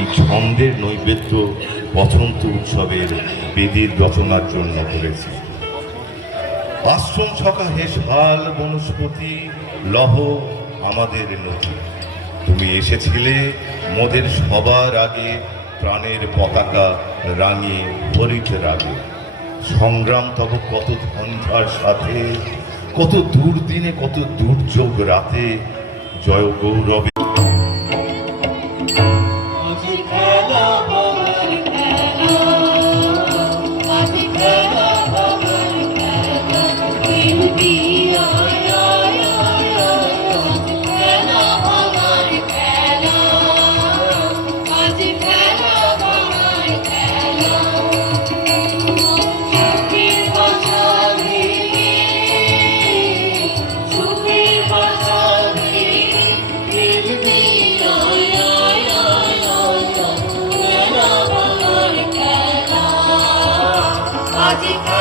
এই ছন্দের নৈবেদ্য বসন্ত উৎসবের বেদির রচনার জন্য করেছি। আশ্রম ছকা হে শাল বনস্পতি, লহ আমাদের নদী। তুমি এসেছিলে মোদের সবার আগে, প্রাণের পতাকা রাঙিয়ে হরিত রাগে। সংগ্রাম তব কত ঝঞ্ঝার সাথে, কত দুর্দিনে কত দুর্যোগ রাতে, জয় গৌরবে। Magic.